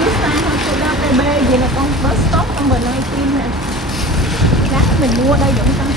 this time thôi cô ra TB vậy là con bus stop trong Bình Live Team nè. Giá mình mua ở đây vẫn tăng.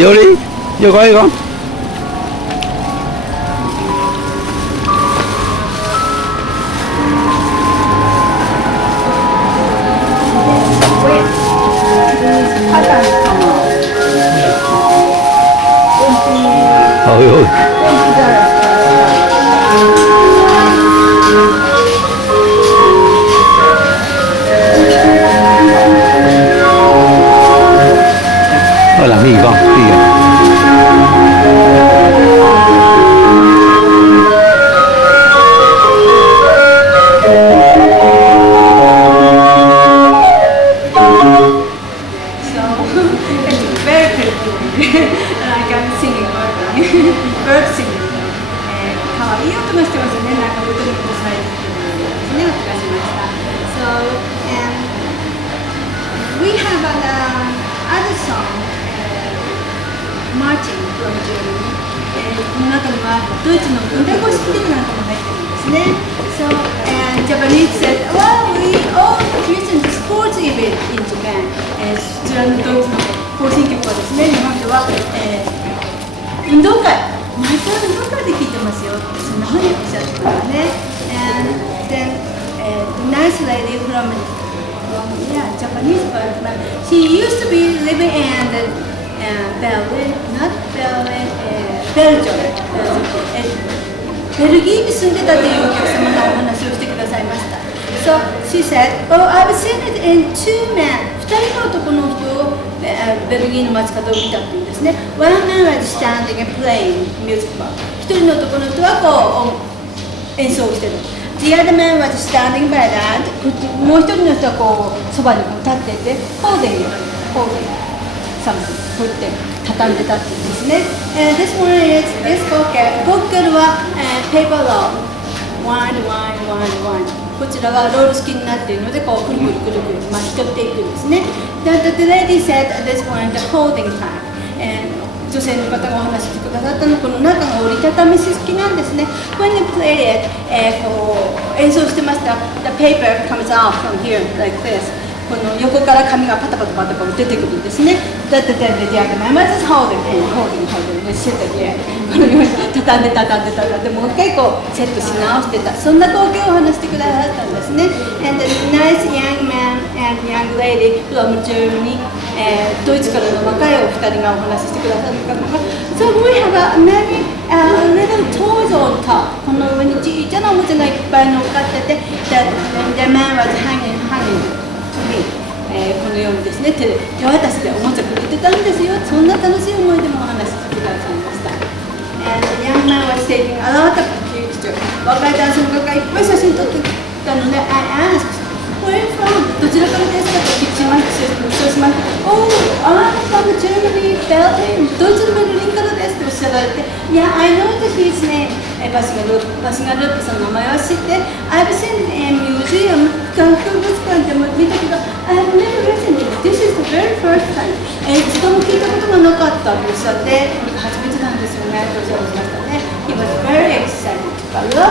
Vô đi, vô coi đi con. Ôi ôi. Làm gì con? Gì vậy? bird singing 可愛い音がしてますよね。なんか歌にこされてるですね。音がしました。So and we have other song Marching from Germany この中にはドイツの軍隊公式テーマなんかも入ってるんですね。So and Japanese said, well, we all listen to sports event in Japan. そちらのドイツの行進曲はですね、日本では、運動会、毎回運動会で聴いてますよ。そんなふうにおっしゃってましたね。And then nice lady from Japanese person, she used to be living in Berlin, not Berlin, Belgium. ベルギーに住んでたというお客様のお話をしてくださいました。So she said, oh, I've seen it in two men. 2人の男の人をベルギーの街角を見たというんですね。One man was standing and playing music bar. 1人の男の人はこう演奏してる。The other man was standing by that. もう1人の人はこうそばに立っていて、holding something. こうやって畳んでたっていうんですね。This one is this pocket. ポッケルはpaper roll. One. こちらはロール式になっているので、こうくるくるくるくる巻き取っていくんですね。The lady said at this point the holding time. 女性の方がお話ししてくださったのはこの中が折りたたみ式なんですね。When you play it, こう演奏してました。The paper comes out from here like this. この横から紙がパタパタ出てくるんですね。だってでままずholding してたね。このように畳んでもう一回こうセットし直してた。そんな光景を話してくださったんですね。And the nice young man and young lady from Germany、ドイツからの若いお二人がお話ししてくださったのが、So we have many little toys on top。この上にちっちゃなおもちゃがいっぱい乗っかってて、the man was hanging。このようにですね、手渡しでおもちゃくれてたんですよ。そんな楽しい思い出もお話ししてくださいました。And the young man was taking a lot of pictures. 若い男性の方がいっぱい写真撮ってたので、I asked, where are you from? どちらからですかと聞きました。Oh, I'm from Germany, Berlin. ドイツのベルリンからですとおっしゃられて、Yeah, I know that his name. バシガループさんの名前を知って、I've seen it in museum. 博物館でも見たけど、I've never listened to it. This is the very first time. 一度も聞いたことがなかったとおっしゃって、これが初めてなんですよねとおっしゃいましたね。He was very excited. とっ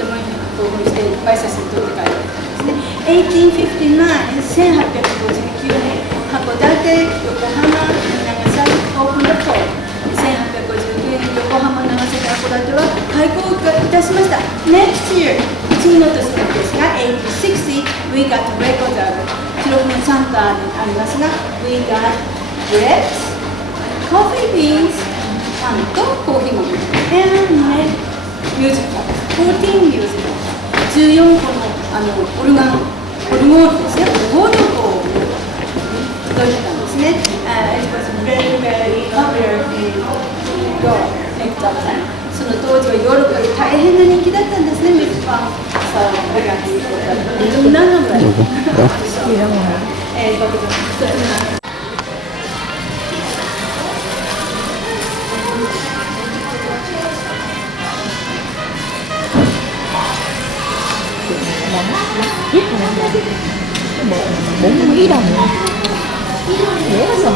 ても興奮していっぱい写真撮って帰ってきたんですね。1859年、函館、横浜、長崎、オープンドポート。1859年、横浜、長崎、函館は開港いたしました。Next year、次の年ですが、1860、we got record of 記録のサンタにありますが、we got bread, coffee beans, パンとコーヒー豆、and music box、14 music box、14個のオルゴールですね、オルゴールをこう届いてたんですね。ra ngoài. Giết này là cái bộ 40 mấy đồng luôn. Dễ sợ.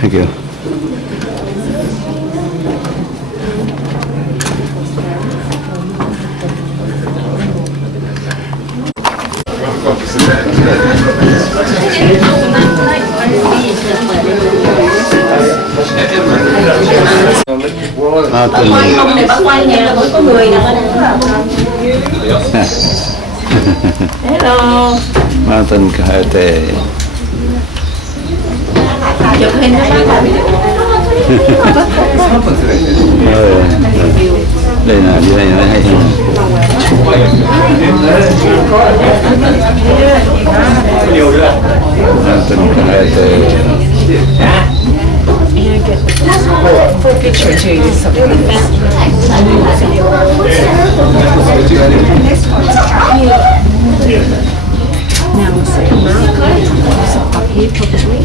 Thank you. Ông này bác quay nha là vẫn có người nè. Hello. Mountain Karate. Chụp hình cho bác ạ. Đây là như này nó hay hơn. Mountain Karate. Full picture too, just something like that. Now we'll say mouth. Up here probably.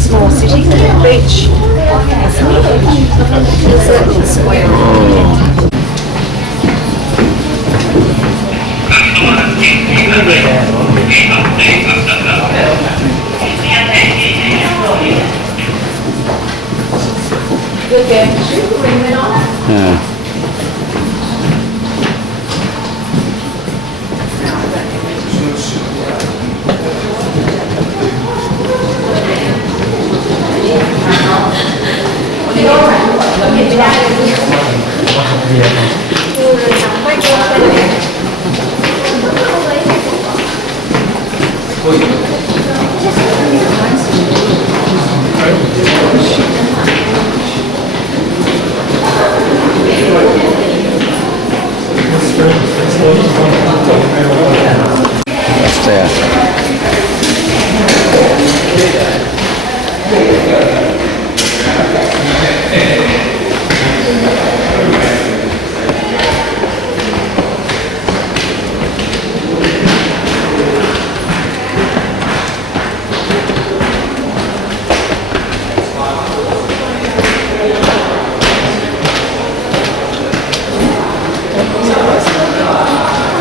Small city, beach. Circle square. That's there.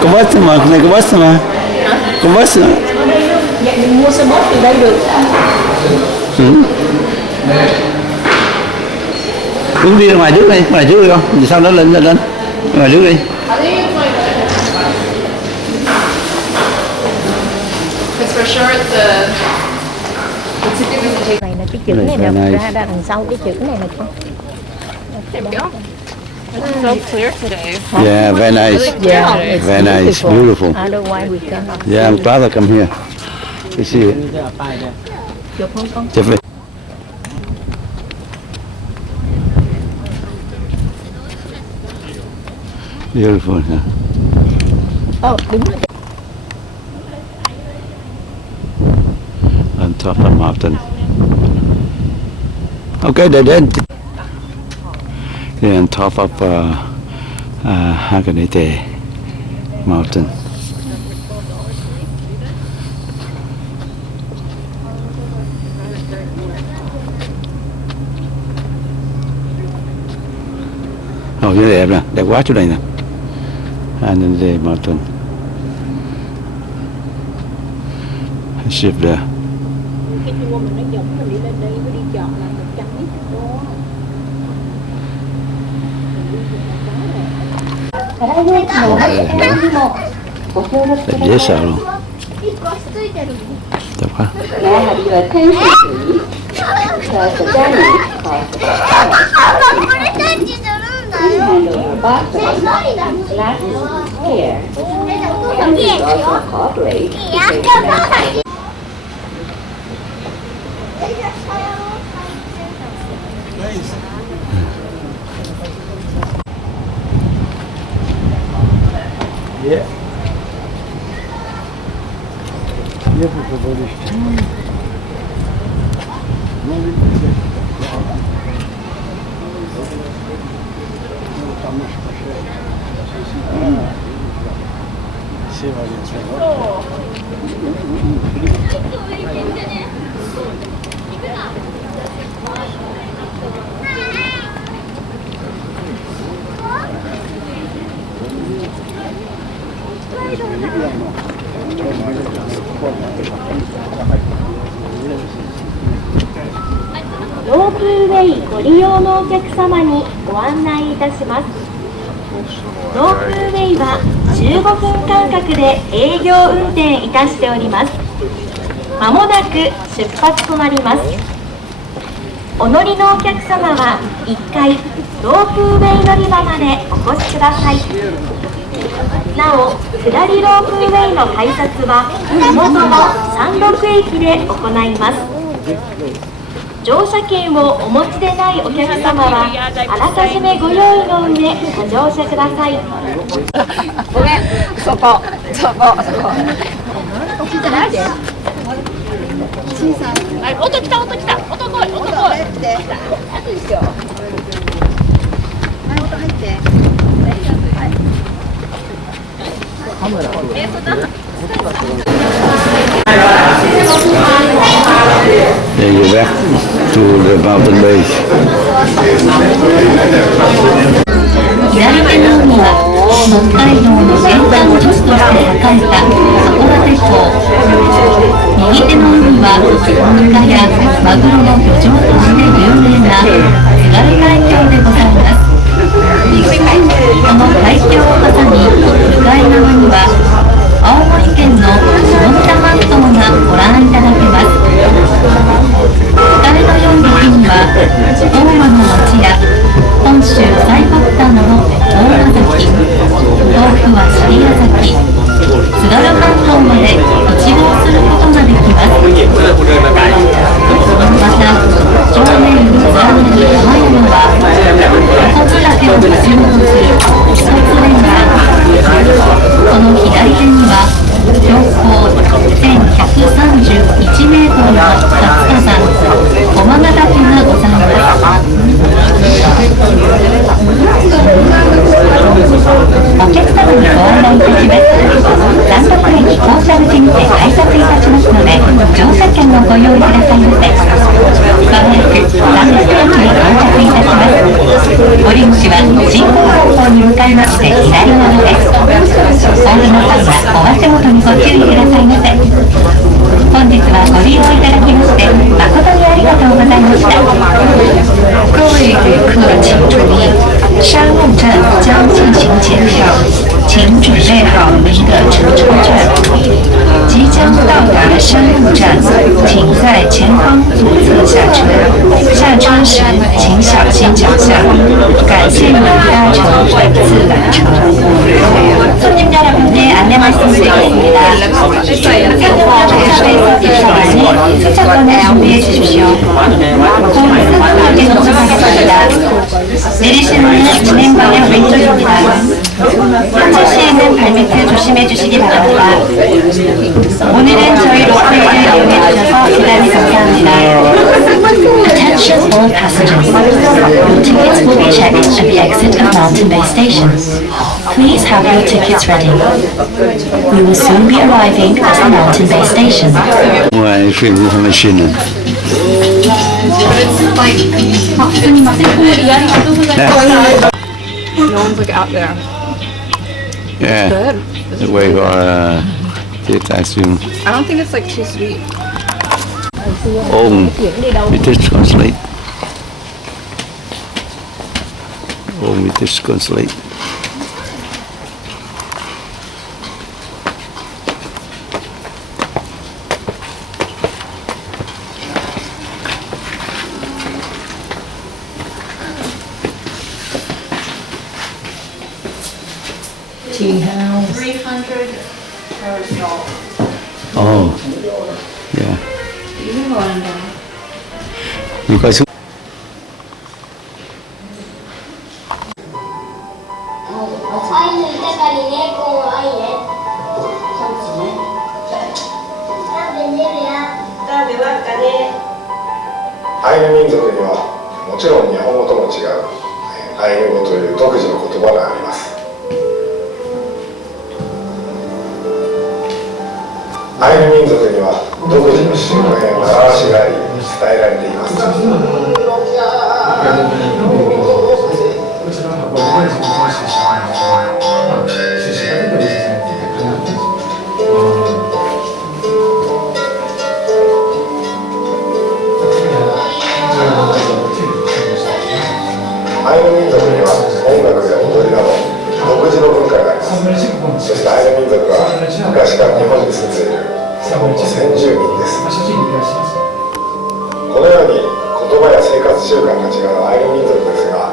Có bus mà, cái này có bus mà. Có bus mà. Dạ mình mua xe bus từ đây được. Cũng đi ra ngoài trước đi, ngoài trước đi không? Thì sau đó lên ngoài trước đi. Because for sure the ticket presentation. Này là cái chữ này nè, ra đằng sau cái chữ này nè con. There we go. It's so clear today. Yeah, very nice. Yeah, it's Very nice, beautiful. Otherwise we can. Yeah, I'm glad I come here to see it. Chụp không con? Chụp đi. Beautiful, huh? Đúng rồi. On top of the mountain. Okay, they're dead. Yeah, on top of Haganete mountain. Ồ, chỗ này đẹp nè, đẹp quá chỗ này nè. Anande Mountain. Ship there. Cái chua mình nó giống mình đi lên đây mới đi chọn là 100 lít đó. Dễ sợ luôn. Đẹp quá. Yeah. Nie próbowaliście. No widzicie. Tam masz proszę. Siła nie trzeba.ロープウェイご利用のお客様にご案内いたします。ロープウェイは15分間隔で営業運転いたしております。まもなく出発となります。お乗りのお客様は1階ロープウェイ乗り場までお越しください。なお、下りロープウェイの改札は地元の山麓駅で行います。乗車券をお持ちでないお客様はあらかじめご用意の上ご乗車ください。ごめん、そこ。聞いてないで。はい、音来た、音来た、音来い、音来い。あとですよ。はい、音入って。Then you back to the mountain base. 左手の海は北海道の玄関都市として栄えた函館港。右手の海はイカやマグロの漁場として有名な津軽海峡でございます。この海峡を挟み向かい側には青森県の下北半島がご覧いただけます。北目の4陸には大間の町や本州最北端の大間崎、遠くは尻屋崎、津軽半島まで一望することができます。また正面に連なる山々は横津岳をはじめとする一つレンガ。その左手には標高1131メートルの活火山駒ヶ岳がございます。お客様にご案内いたします。山麓駅降車口にて改札いたしますので乗車券をご用意くださいませ。まもなく山麓駅に到着いたします。折口は進行方向に向かいまして左側です。お降りの際はお足元にご注意くださいませ。本日はご利用いただきまして誠にありがとうございました。各位旅客请注意，山路站将进行检票，请准备好您的乘车券。即将到达山路站，请在前方左侧下车。下车时请小心脚下。感谢您搭乘本次缆车。 손님 여러분께 안내 말씀드리겠습니다. 승차권을 준비해 주십시오. 곧 승강역에 도착하겠습니다. 내리시는 진행 방향 왼쪽입니다. 현재 시에는 발밑을 조심해 주시기 바랍니다. 오늘은 저희 로컬을 이용해 주셔서 대단히 감사합니다. Attention all passengers. Your tickets will be checked at the exit of Mountain Bay Station. Please have your tickets ready. We will soon be arriving at the Mountain Bay Station. Ngoài phim của không machine này. No one's like out there. Yeah. Good. The way for this ice cream. I don't think it's like too sweet. Ôn British consulate. Ôn British consulate. Tea house. 300 parasol. Oh. Yeah. You can go on down. Mình coi xuống.アイヌ民族にはもちろん日本語とも違うアイヌ語という独自の言葉があります。アイヌ民族には独自の習慣や習わしがあり伝えられています。アイヌ民族には音楽や踊りなど独自の文化があります。そしてアイヌ民族は昔から日本に住んでいる日本の先住民です。このように言葉や生活習慣が違うアイヌ民族ですが、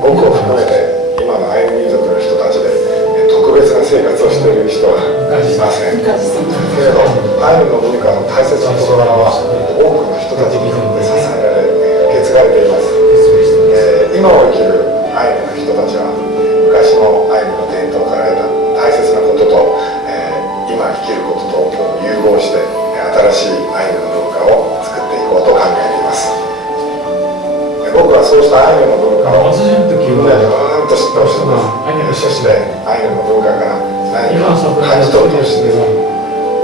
僕を含めて今のアイヌ民族の人たちで特別な生活をしている人はいません。けれどアイヌの文化の大切な事柄は多くの人たちによって支えられ受け継がれています。今を生きるアイヌの人たちは昔のアイヌの伝統から得た大切なことと、今生きることと融合して新しいアイヌの文化を作っていこうと考えています。僕はそうしたアイヌの文化を胸にうんと知ってほしいです。そしてアイヌの文化から何か感じ取ってほしいです。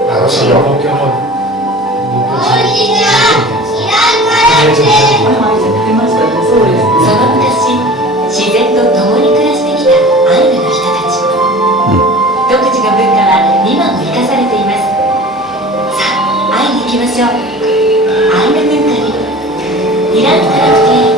楽しいよ。その昔、自然と共に暮らしてきたアイヌの人たち。独自の文化は今も生かされています。さあ、会いに行きましょう。アイヌ文化にイランカラフテー。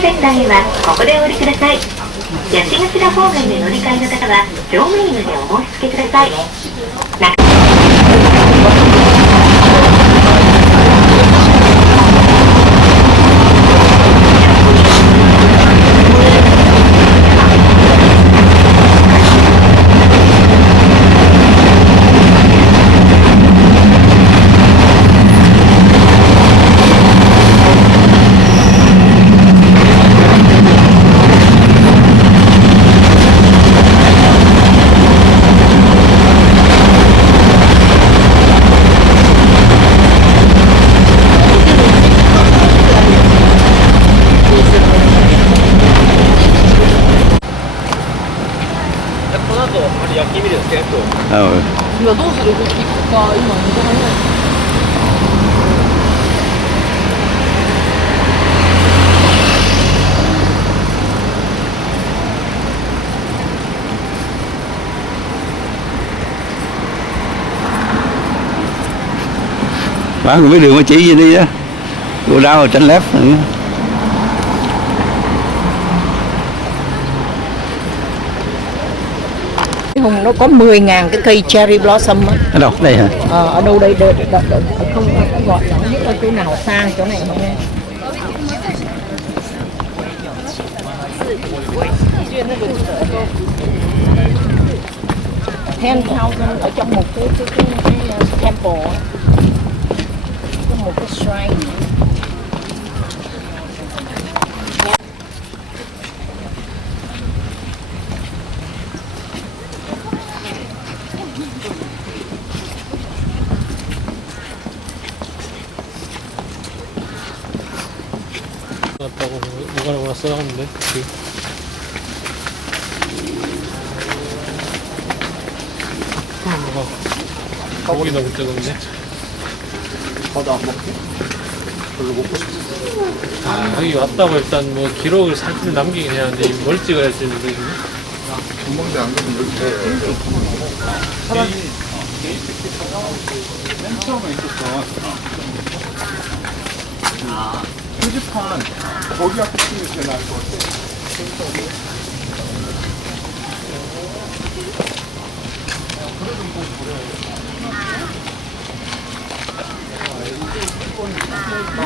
仙台へはここでお降りください。八頭方面で乗り換えの方は乗務員までお申し付けください。今どうする動きか今見てない。Má không biết đường mà chỉ gì đi á. Go down or turn left. Hùng nó có 10.000 cái cây cherry blossom á. Ở đâu? Đây hả? Ở đâu đây? Không gọi là không biết là chỗ nào sang chỗ này không nghe. Ten thousand ở trong một cái temple. một cái shrine. 왔다고 뭐가 써놨는데 거기다 못 적었네. 저도 안 먹게? 별로 먹고 싶어. 아, 여기 왔다고 일단 뭐 기록을 사진을 남기긴 해야 하는데 뭘 찍어야 할지 모르겠네. 전망대 안 가면 여기 차라리 맨 처음에 있었던 표지판 거기 앞에 찍는 게 제일 나을 것 같아.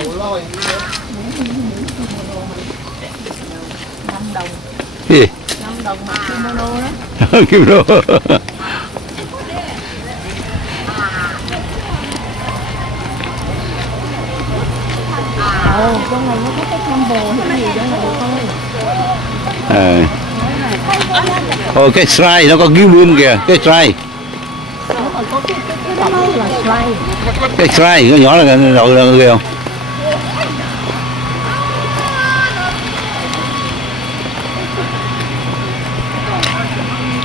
올라와 있는데 gì 5 đồng một kimono đó. kim đô. Trong này nó có cái combo hay gì trong này thôi. Cái slide nó có kim bươm kìa, cái slide. Đúng rồi, có cái đó là slide. Cái slide nó nhỏ là rồi kìa không?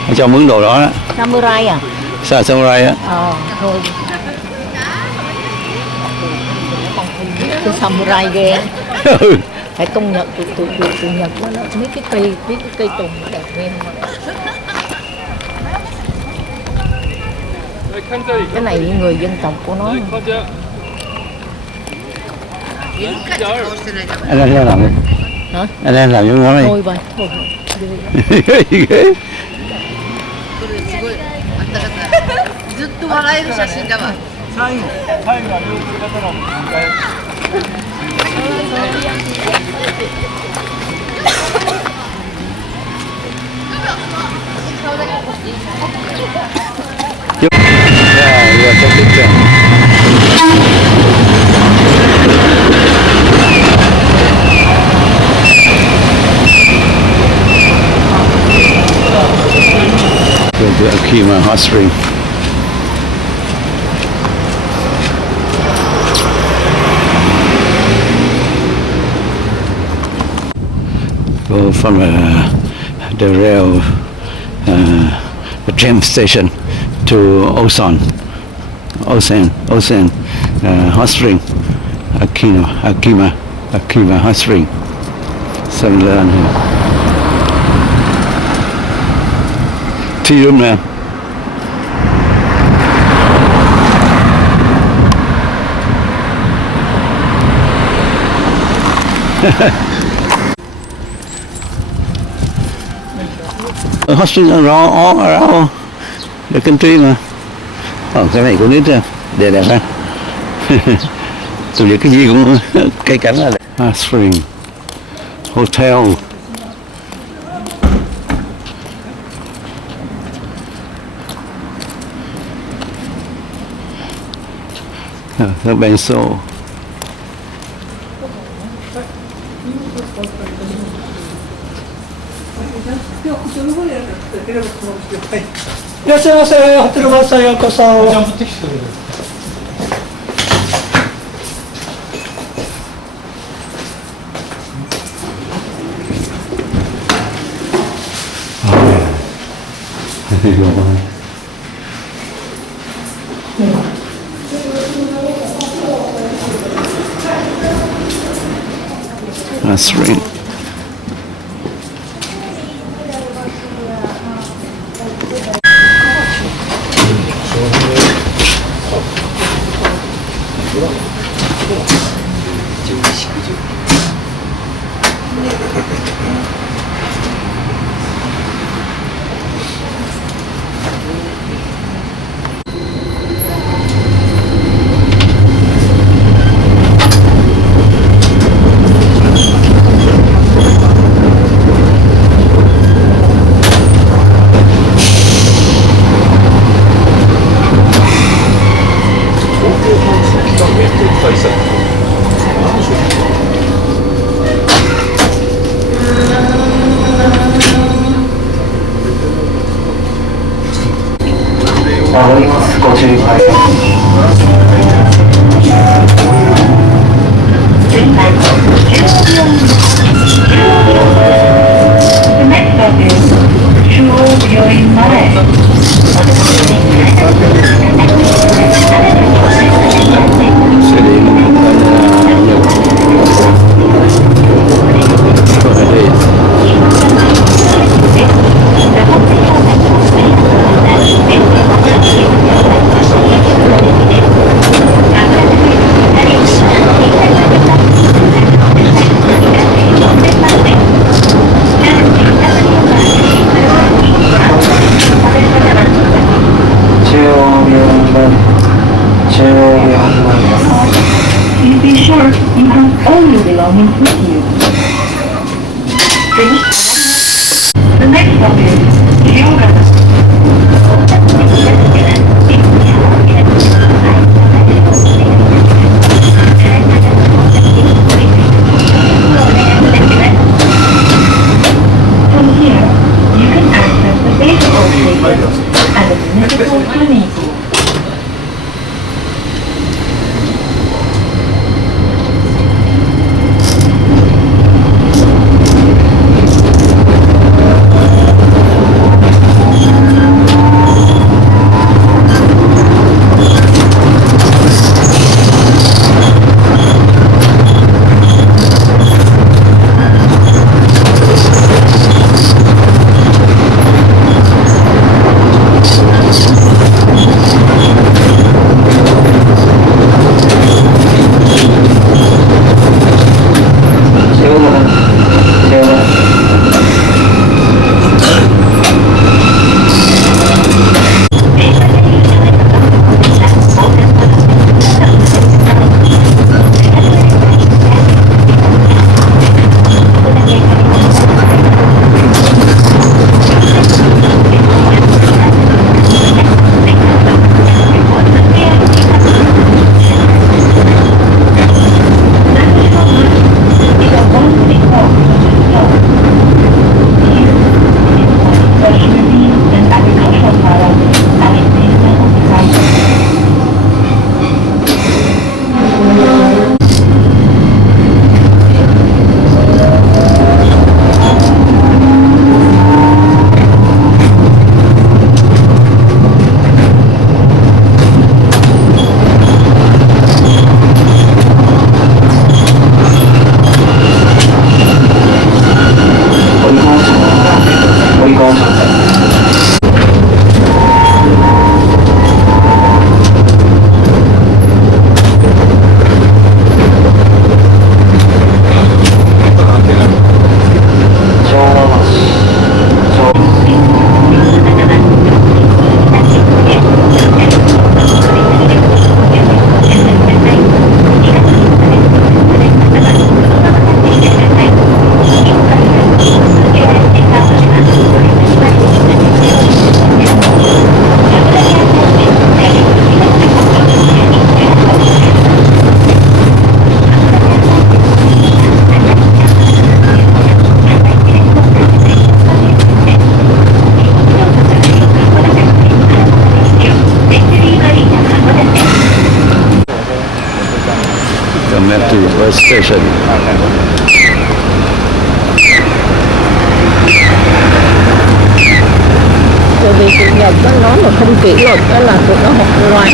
Ở trong mướn đồ đó đó. Samurai à? Sao samurai á? Thôi. Cái samurai ghê. Phải công nhận tụi Nhật nó mấy cái cây tùng nó đẹp ghê. Cái này người dân tộc của nó. Anh đang làm gì? Hả? Anh đang làm giống nó này. Thôi vậy, thôi. ずっと笑える写真だわ。サインが両手だから問題。Yeah, you are so picture. Go to Akima Hot Spring. Go from the rail, the train station to Osan Hot Spring, Akima Hot Spring. 7-Eleven here. Tea room now. Hot Spring all around the country mà. Cái này cũng nít ra, đẹp ha. Tôi biết cái gì cũng cây cảnh là đẹp. Hot Spring Hotel. The Benso. いらっしゃいませ、ホテルマスターようこそ。That's right. 戻ります。ご注意ください。Please be sure you have all your belongings with you. The next stop is Yoga. From here, you can access the baseball stadium and the municipal swimming pool. to West Station. Bởi vì chủ nhật đó nó mà không kỷ luật đó là tụi nó học loạt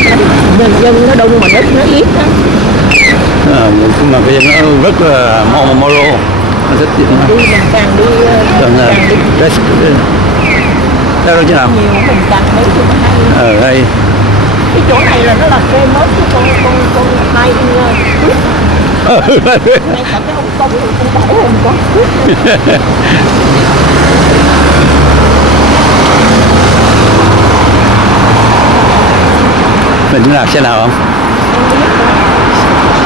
nhân dân nó đông mà đất nó ít đó. Nhưng mà cái nó rất là moro, nó thích gì đó. Đi mình càng đi dress đâu chứ nào nhiều mình càng thấy thì nó hay. Đây Cái chỗ này là nó là cây mới của con hai tuyết. Ngay cả cái ông công thì không bảo không có tuyết. Mình đi lạc xe nào không?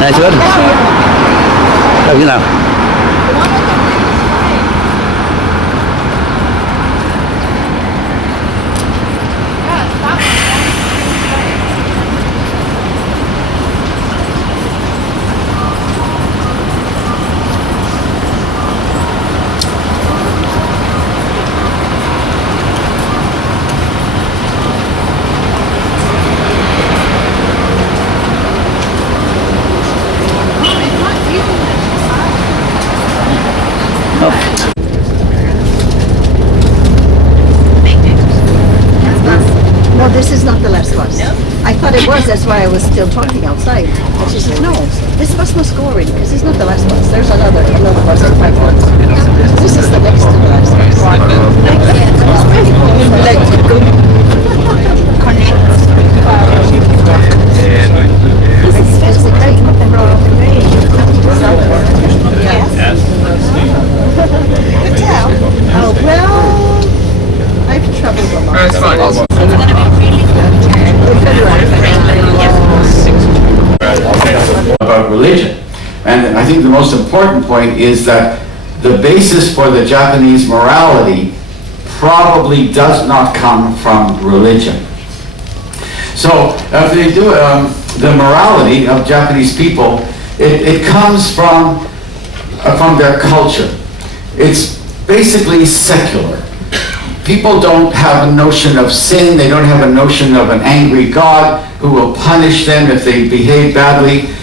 Này xuống. Đâu chứ nào? no, this is not the last bus. I thought it was, that's why I was still talking outside. But she said, no, this bus must go already, because it's not the last bus. There's another bus at 5 minutes. This is the next to the last bus. Like, go connect. This is physically from yes. Good tell. Oh, well, I've traveled a lot. It's fine. About religion. And I think the most important point is that the basis for the Japanese morality probably does not come from religion. So if they do the morality of Japanese people, it comes from their culture. It's basically secular. People don't have a notion of sin. They don't have a notion of an angry God who will punish them if they behave badly.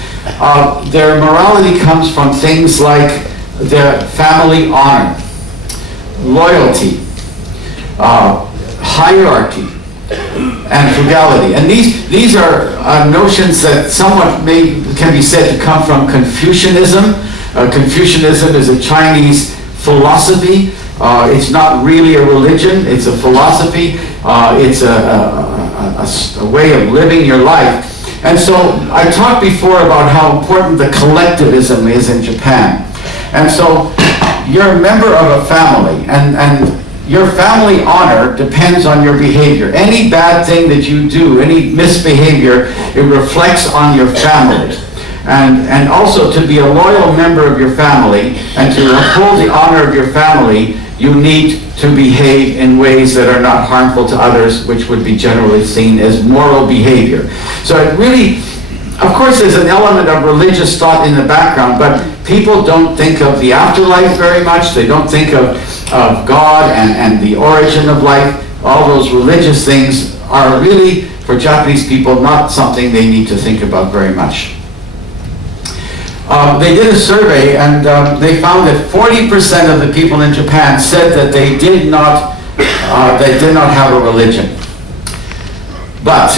Their morality comes from things like their family honor, loyalty, hierarchy, and frugality. And these are notions that somewhat can be said to come from Confucianism. Confucianism is a Chinese philosophy. It's not really a religion, it's a philosophy. It's a way of living your life. And so I talked before about how important the collectivism is in Japan. And so you're a member of a family, and your family honor depends on your behavior. Any bad thing that you do, any misbehavior, it reflects on your family. And also to be a loyal member of your family and to uphold the honor of your family, you need to behave in ways that are not harmful to others, which would be generally seen as moral behavior. So it really, of course, there's an element of religious thought in the background, but people don't think of the afterlife very much. They don't think of God and the origin of life. All those religious things are really, for Japanese people, not something they need to think about very much. They did a survey, and they found that 40% of the people in Japan said that they did not have a religion. But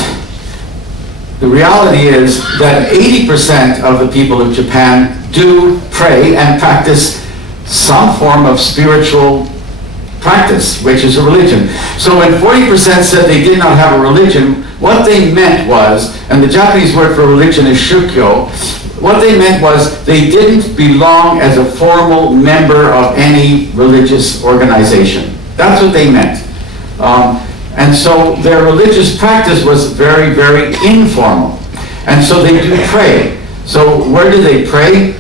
the reality is that 80% of the people of Japan do pray and practice some form of spiritual practice, which is a religion. So when 40% said they did not have a religion, what they meant was, and the Japanese word for religion is shukyo, what they meant was they didn't belong as a formal member of any religious organization. That's what they meant. And so their religious practice was very, very informal. And so they do pray. So where do they pray?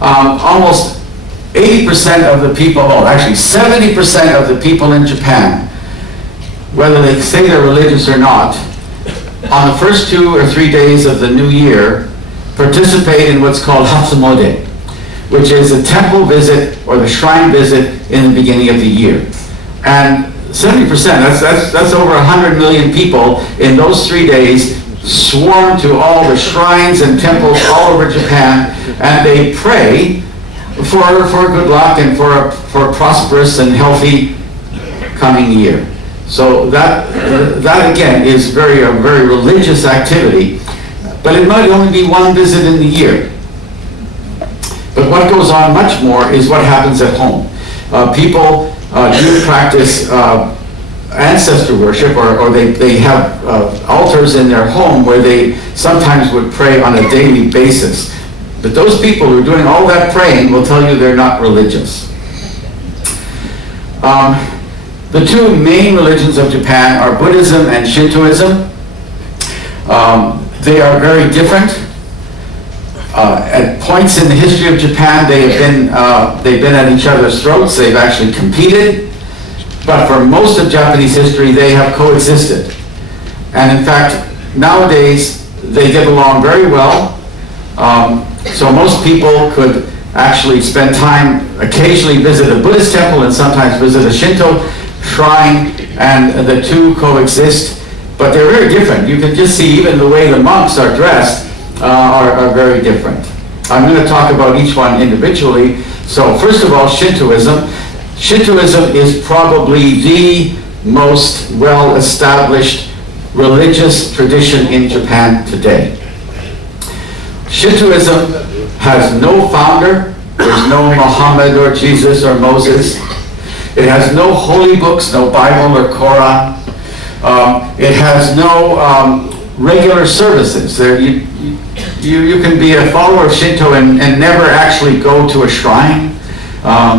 Almost 80% of the people, actually 70% of the people in Japan, whether they say they're religious or not, on the first 2 or 3 days of the new year, participate in what's called Hatsumode, which is a temple visit or the shrine visit in the beginning of the year. And 70%, that's over 100 million people in those 3 days swarm to all the shrines and temples all over Japan, and they pray for good luck and for a prosperous and healthy coming year. So that again is a very religious activity. But it might only be one visit in the year. But what goes on much more is what happens at home. People do practice ancestor worship, or they have altars in their home where they sometimes would pray on a daily basis. But those people who are doing all that praying will tell you they're not religious. The two main religions of Japan are Buddhism and Shintoism. They are very different. At points in the history of Japan, they've been at each other's throats. They've actually competed. But for most of Japanese history, they have coexisted. And in fact, nowadays, they get along very well. So most people could actually spend time, occasionally visit a Buddhist temple and sometimes visit a Shinto shrine, and the two coexist. But they're very different. You can just see even the way the monks are dressed are very different. I'm going to talk about each one individually. So first of all, Shintoism. Shintoism is probably the most well-established religious tradition in Japan today. Shintoism has no founder. There's no Muhammad or Jesus or Moses. It has no holy books, no Bible or Quran. It has no regular services. You can be a follower of Shinto and never actually go to a shrine,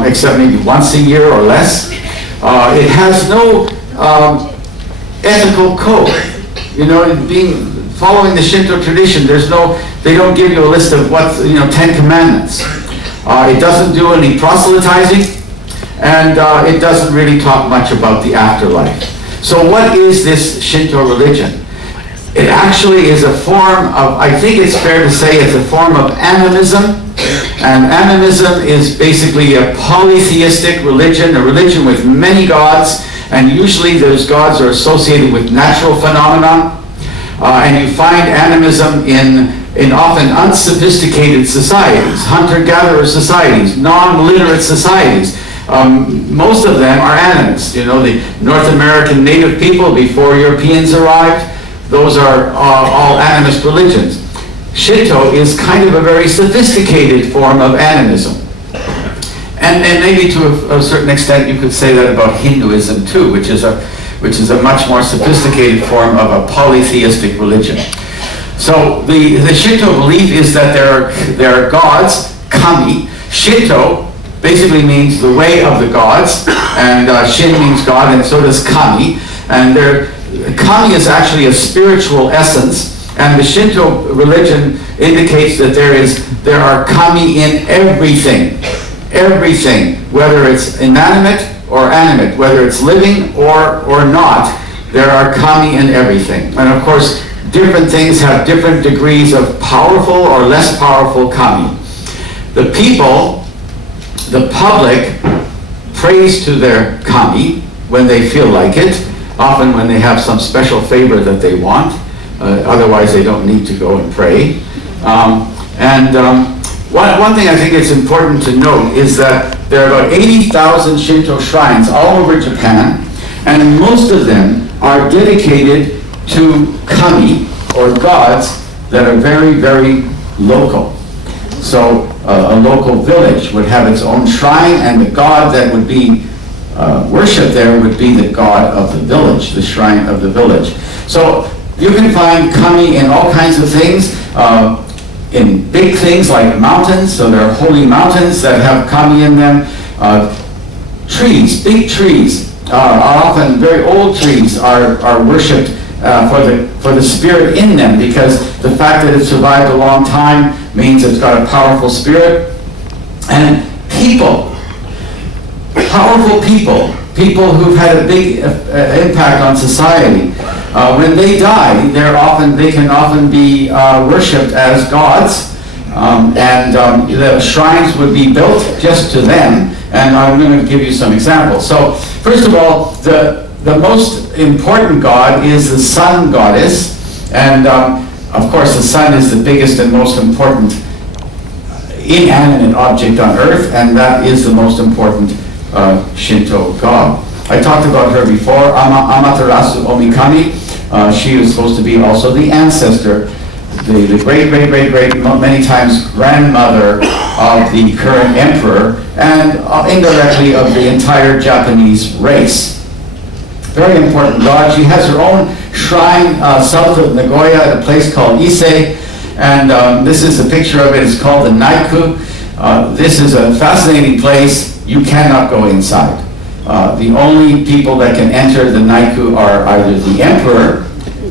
except maybe once a year or less. It has no ethical code. Following the Shinto tradition, they don't give you a list of 10 commandments. It doesn't do any proselytizing, and it doesn't really talk much about the afterlife. So what is this Shinto religion? It actually is a form of, I think it's fair to say it's a form of animism. And animism is basically a polytheistic religion, a religion with many gods, and usually those gods are associated with natural phenomena. And you find animism in often unsophisticated societies, hunter-gatherer societies, non-literate societies. Most of them are animists. The North American native people before Europeans arrived, those are all animist religions. Shinto is kind of a very sophisticated form of animism. And maybe to a certain extent you could say that about Hinduism too, which is a much more sophisticated form of a polytheistic religion. So the Shinto belief is that there are gods, kami. Shinto basically means the way of the gods, and Shin means God, and so does kami. And kami is actually a spiritual essence, and the Shinto religion indicates that there are kami in everything, whether it's inanimate or animate, whether it's living or not, there are kami in everything. And of course, different things have different degrees of powerful or less powerful kami. The people, the public, prays to their kami when they feel like it, often when they have some special favor that they want. Otherwise, they don't need to go and pray. One thing I think it's important to note is that there are about 80,000 Shinto shrines all over Japan, and most of them are dedicated to kami, or gods, that are very, very local. So a local village would have its own shrine, and the god that would be worshipped there would be the god of the village, the shrine of the village. So you can find kami in all kinds of things, in big things like mountains. So there are holy mountains that have kami in them. Trees, big trees, are often very old trees, are worshipped for the spirit in them, because the fact that it survived a long time means it's got a powerful spirit. And people, powerful people who've had a big impact on society, when they die, they can often be worshipped as gods, and the shrines would be built just to them. And I'm going to give you some examples. So first of all, the most important god is the sun goddess, and of course the sun is the biggest and most important inanimate object on earth, and that is the most important Shinto god. I talked about her before, Amaterasu Omikami. She is supposed to be also the ancestor, the great, many times grandmother of the current emperor, and indirectly of the entire Japanese race. Very important god. She has her own shrine south of Nagoya at a place called Ise, and this is a picture of it. It's called the Naiku. This is a fascinating place. You cannot go inside. The only people that can enter the Naiku are either the emperor,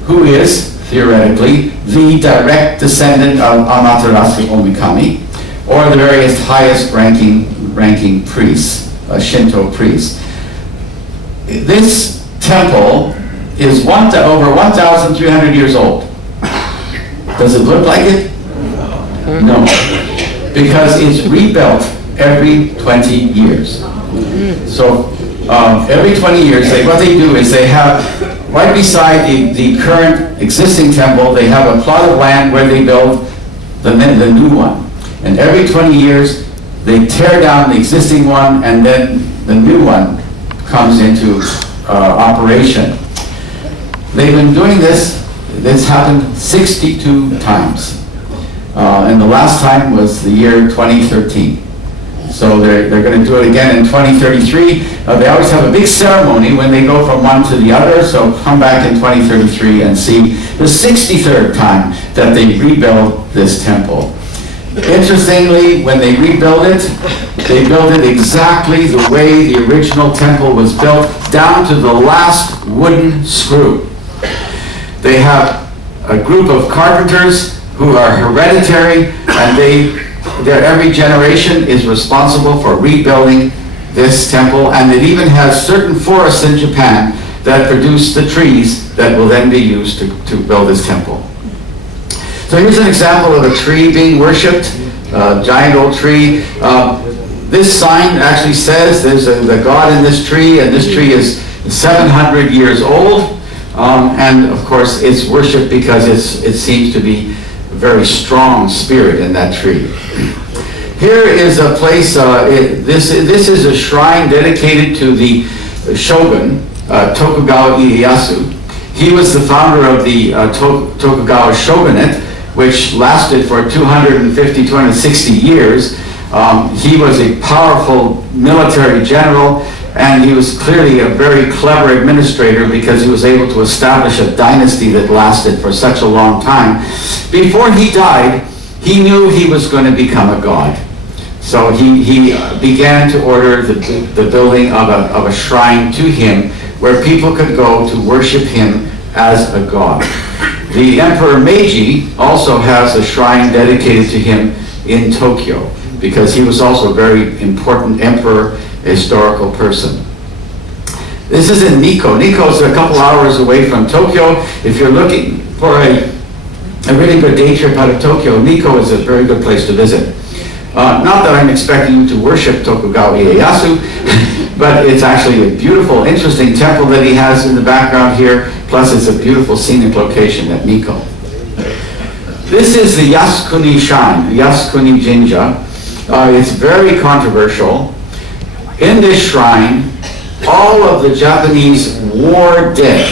who is, theoretically, the direct descendant of Amaterasu Omikami, or the various highest ranking priests, Shinto priests. This temple is over 1,300 years old. Does it look like it? No. Because it's rebuilt every 20 years. So every 20 years, what they do is they have, right beside the current existing temple, they have a plot of land where they build the new one. And every 20 years, they tear down the existing one, and then the new one comes into operation. They've been doing this happened 62 times. And the last time was the year 2013. So they're going to do it again in 2033. They always have a big ceremony when they go from one to the other, so come back in 2033 and see the 63rd time that they rebuild this temple. Interestingly, when they rebuild it, they build it exactly the way the original temple was built, down to the last wooden screw. They have a group of carpenters who are hereditary, and every generation is responsible for rebuilding this temple, and it even has certain forests in Japan that produce the trees that will then be used to build this temple. So here's an example of a tree being worshipped, a giant old tree. This sign actually says there's the God in this tree, and this tree is 700 years old, and of course it's worshipped because it seems to be a very strong spirit in that tree. Here is a place, this is a shrine dedicated to the shogun, Tokugawa Ieyasu. He was the founder of the Tokugawa shogunate, which lasted for 250, 260 years. He was a powerful military general, and he was clearly a very clever administrator because he was able to establish a dynasty that lasted for such a long time. Before he died, he knew he was going to become a god. So he began to order the building of a shrine to him where people could go to worship him as a god. The Emperor Meiji also has a shrine dedicated to him in Tokyo because he was also a very important emperor, historical person. This is in Nikko. Nikko is a couple hours away from Tokyo. If you're looking for a really good day trip out of Tokyo, Nikko is a very good place to visit. Not that I'm expecting you to worship Tokugawa Ieyasu, but it's actually a beautiful, interesting temple that he has in the background here, plus it's a beautiful scenic location at Nikko. This is the Yasukuni Shrine, Yasukuni Jinja. It's very controversial. In this shrine, all of the Japanese war dead,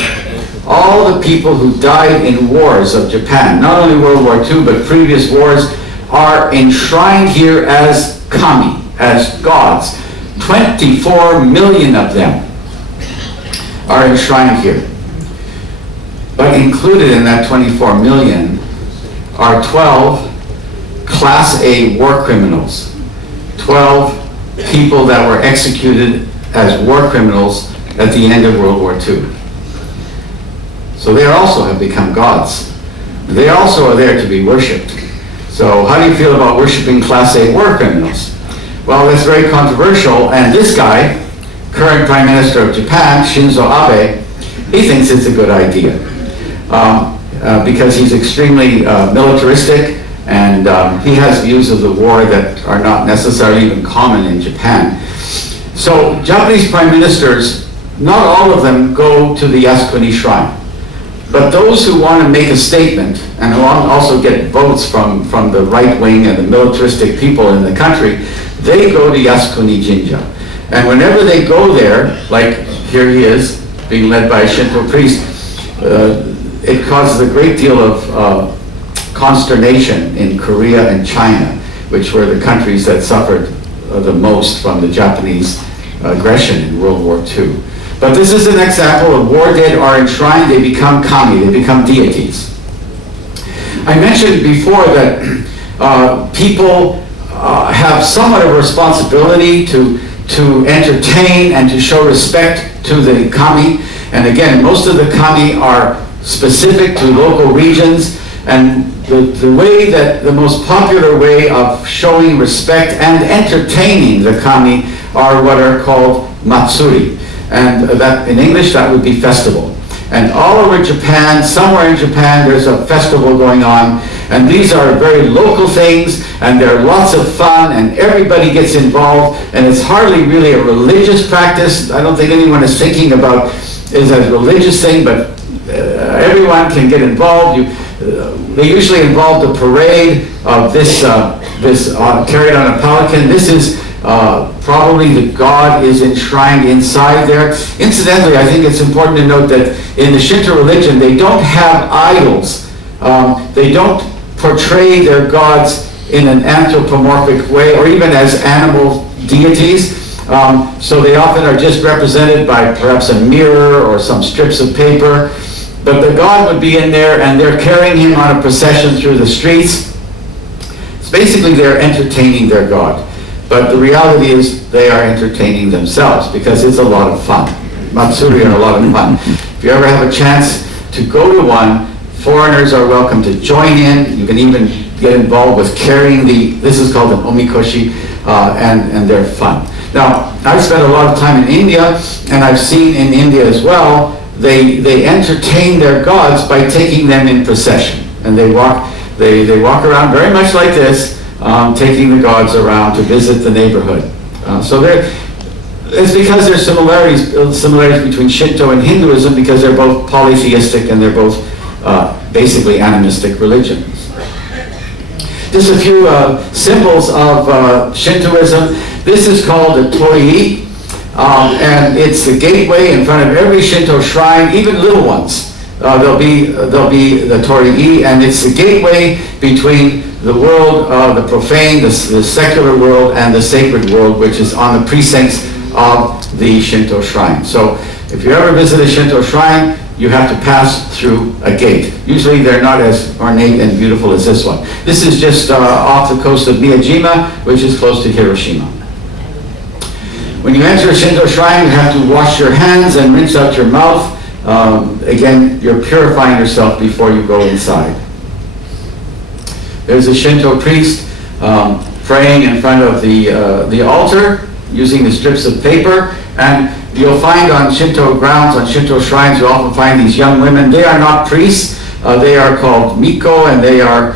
all the people who died in wars of Japan, not only World War II, but previous wars, are enshrined here as kami, as gods. 24 million of them are enshrined here. But included in that 24 million are 12 Class A war criminals. 12 people that were executed as war criminals at the end of World War II. So they also have become gods. They also are there to be worshipped. So how do you feel about worshiping Class A war criminals? Well, that's very controversial, and this guy, current Prime Minister of Japan, Shinzo Abe, he thinks it's a good idea because he's extremely militaristic, and he has views of the war that are not necessarily even common in Japan. So Japanese Prime Ministers, not all of them go to the Yasukuni Shrine. But those who want to make a statement and who want to also get votes from the right wing and the militaristic people in the country, they go to Yasukuni Jinja. And whenever they go there, like here he is, being led by a Shinto priest, it causes a great deal of consternation in Korea and China, which were the countries that suffered the most from the Japanese aggression in World War II. But this is an example of war dead are enshrined, they become kami, they become deities. I mentioned before that people have somewhat of a responsibility to entertain and to show respect to the kami. And again, most of the kami are specific to local regions, and the way that the most popular way of showing respect and entertaining the kami are what are called matsuri. And that in English that would be festival. And all over Japan, somewhere in Japan, there's a festival going on, and these are very local things, and they're lots of fun, and everybody gets involved, and it's hardly really a religious practice. I don't think anyone is thinking about it as a religious thing, but everyone can get involved. They usually involve the parade of this carried on a pelican. This is Probably the god is enshrined inside there. Incidentally, I think it's important to note that in the Shinto religion, they don't have idols. They don't portray their gods in an anthropomorphic way or even as animal deities. So they often are just represented by perhaps a mirror or some strips of paper. But the god would be in there and they're carrying him on a procession through the streets. It's basically they're entertaining their god. But the reality is they are entertaining themselves because it's a lot of fun. Matsuri are a lot of fun. If you ever have a chance to go to one, foreigners are welcome to join in. You can even get involved with carrying this is called an omikoshi, and they're fun. Now, I've spent a lot of time in India, and I've seen in India as well, they entertain their gods by taking them in procession. And they walk around very much like this, taking the gods around to visit the neighborhood. So it's because there's similarities between Shinto and Hinduism because they're both polytheistic and they're both basically animistic religions. Just a few symbols of Shintoism. This is called a torii, and it's the gateway in front of every Shinto shrine, even little ones. There'll be the torii, and it's the gateway between the world, the profane, the secular world, and the sacred world, which is on the precincts of the Shinto shrine. So if you ever visit a Shinto shrine, you have to pass through a gate. Usually they're not as ornate and beautiful as this one. This is just off the coast of Miyajima, which is close to Hiroshima. When you enter a Shinto shrine, you have to wash your hands and rinse out your mouth. Again, you're purifying yourself before you go inside. There's a Shinto priest praying in front of the altar using the strips of paper, and you'll find on Shinto grounds, on Shinto shrines, you'll often find these young women. They are not priests. They are called miko, and they are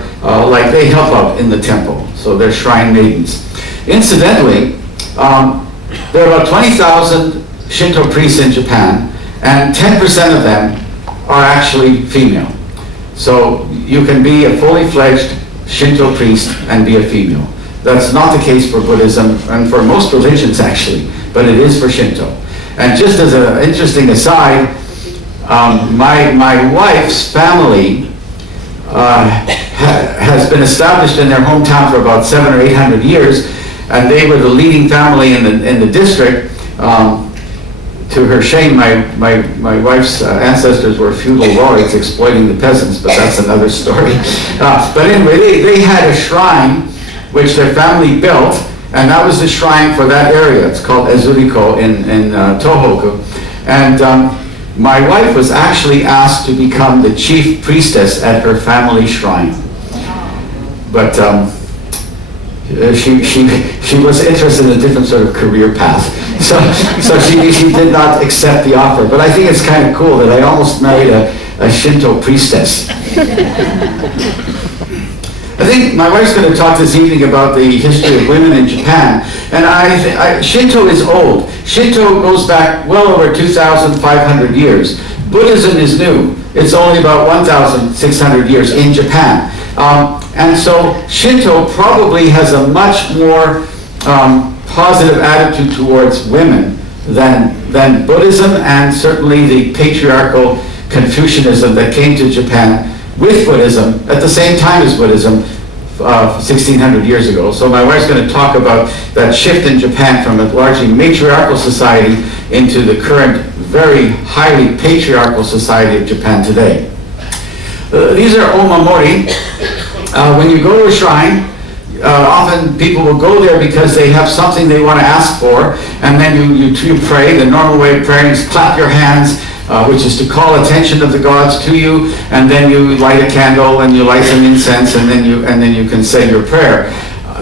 they help out in the temple. So they're shrine maidens. Incidentally, there are about 20,000 Shinto priests in Japan, and 10% of them are actually female. So you can be a fully fledged Shinto priest and be a female. That's not the case for Buddhism, and for most religions actually, but it is for Shinto. And just as an interesting aside, my wife's family has been established in their hometown for about 700 or 800 years, and they were the leading family in the district. To her shame, my wife's ancestors were feudal lords exploiting the peasants, but that's another story. But anyway, they had a shrine which their family built, and that was the shrine for that area. It's called Ezuriko in Tohoku. And my wife was actually asked to become the chief priestess at her family shrine. But she was interested in a different sort of career path. So she did not accept the offer. But I think it's kind of cool that I almost married a Shinto priestess. I think my wife's going to talk this evening about the history of women in Japan. And Shinto is old. Shinto goes back well over 2,500 years. Buddhism is new. It's only about 1,600 years in Japan. And so Shinto probably has a much more positive attitude towards women than Buddhism, and certainly the patriarchal Confucianism that came to Japan with Buddhism at the same time as Buddhism 1,600 years ago. So my wife's going to talk about that shift in Japan from a largely matriarchal society into the current very highly patriarchal society of Japan today. These are omamori. When you go to a shrine, often people will go there because they have something they want to ask for, and then you pray. The normal way of praying is clap your hands, which is to call attention of the gods to you, and then you light a candle and you light some incense, and then you can say your prayer.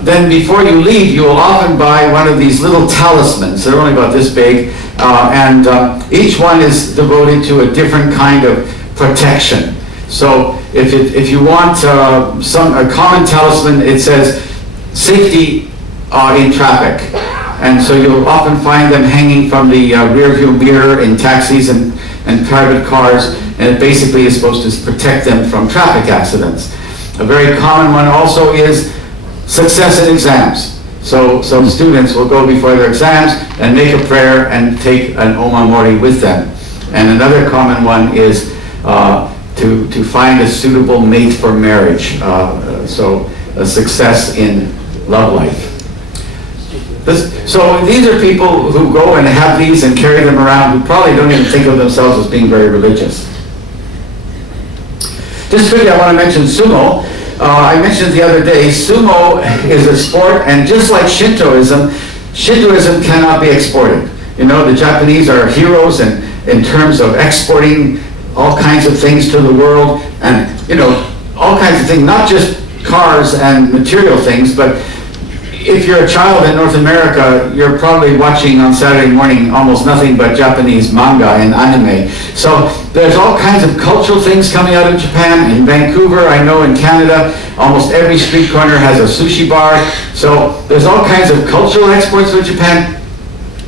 Then before you leave, you will often buy one of these little talismans. They're only about this big, and each one is devoted to a different kind of protection. So if you want a common talisman, it says safety in traffic. And so you'll often find them hanging from the rear view mirror in taxis and private cars, and it basically is supposed to protect them from traffic accidents. A very common one also is success in exams. So students will go before their exams and make a prayer and take an omamori with them. And another common one is to find a suitable mate for marriage. So a success in love life. So these are people who go and have these and carry them around who probably don't even think of themselves as being very religious. Just quickly, I want to mention sumo. I mentioned the other day, sumo is a sport, and just like Shintoism, Shintoism cannot be exported. You know, the Japanese are heroes in terms of exporting all kinds of things to the world, and, you know, all kinds of things, not just cars and material things, but if you're a child in North America, you're probably watching on Saturday morning almost nothing but Japanese manga and anime. So there's all kinds of cultural things coming out of Japan. In Vancouver, I know in Canada, almost every street corner has a sushi bar. So there's all kinds of cultural exports to Japan.